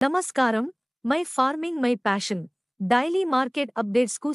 నమస్కారం. My farming my passion. Daily market అప్డేట్స్కు కు